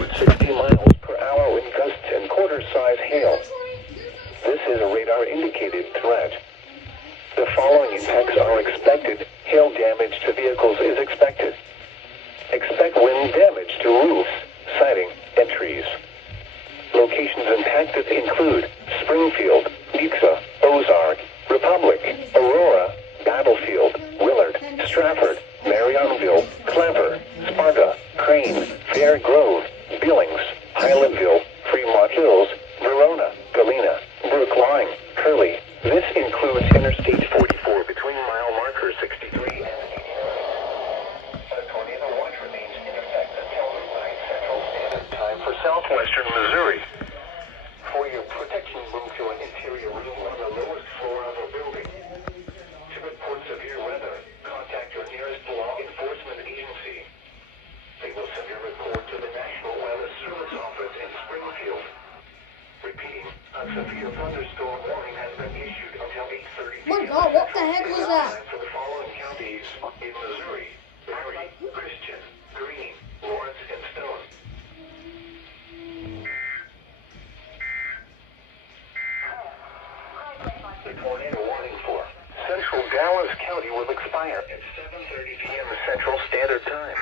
include 60 miles per hour wind gusts and quarter-size hail. This is a radar-indicated threat. The following impacts are expected. Hail damage to vehicles is expected. Expect wind damage to roofs, siding, and trees. Locations impacted include Springfield, Nixa, Ozark, Republic, Aurora, Battlefield, Willard, Stratford, Marionville, Clever, Sparta, Crane, Fair Grove, Billings, Highlandville, Fremont Hills, Verona, Galena, Brookline, Curly. This includes Interstate 44 between mile marker 63 and 89. A tornado watch remains in effect until midnight Central Standard Time for southwestern Missouri. For your protection, move to an interior room on the lowest floor of a building. To report severe weather, contact your nearest law enforcement agency. They will send your report to the National Weather Service Office in Springfield. Repeating, a severe thunderstorm warning has been issued until 8:30 p.m. My God, what the heck was that? For the following counties in Missouri: Perry, Christian, Greene, Lawrence, and Stone. The tornado warning for Central Dallas County will expire at 7:30 p.m. Central Standard Time.